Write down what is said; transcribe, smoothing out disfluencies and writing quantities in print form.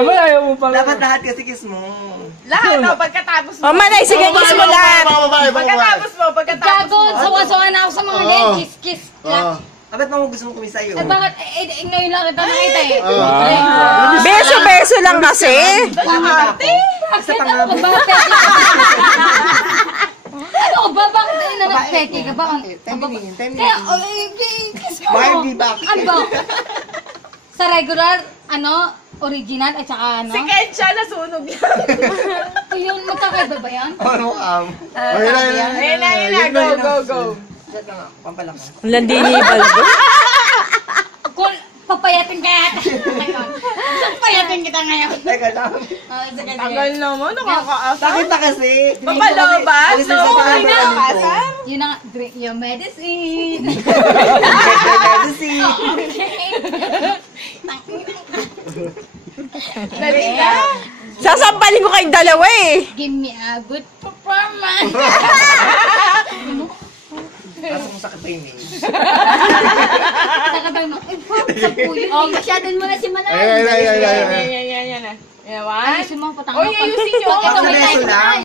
naman, ayaw mo pala. Dapat lahat kasi kiss mo. Lahat, no? Pagkatapos mo. O, Manay, sige, kiss mo lahat. Pagkatapos mo, pagkatapos mo. Gago, sawa-sawa na ako sa mga ganyan. Kiss. Bakit mo gusto mo kumis sa'yo? Eh, bakit? Ngayon lang kita nakita eh. Beso-beso lang kasi. Isa pa nga. Ano ba? Bakit nanapete ka ba? Time na Kaya, yun. kiss ko. Barbie back. Ano ba? Sa regular, original at saka Si Kensha, nasunog yan. Yun, magkakaiba ba yan? Ano Ayun na. Go. Pampalakas. Ang landi ni Baldo. Kung papayatin ka yata. Papayatin kita ngayon. Teka lang. Sige. Tagal naman, nakakaasa. Bakit na kasi? Papalobas? Alis na sa Okay na, pangalan ko. pasar. Yun na nga, drink your medicine. Medicine. Dali na. Sasampalin ko kayong dalawa eh. Give me a good performance. Kaso kung sakit pa yun eh. Sakabay mo. Oh, masyadon mo na si Manay. Yan. Ayusin mo, patanga. Oy, ayusin nyo. Ito, may Beso time lang. na.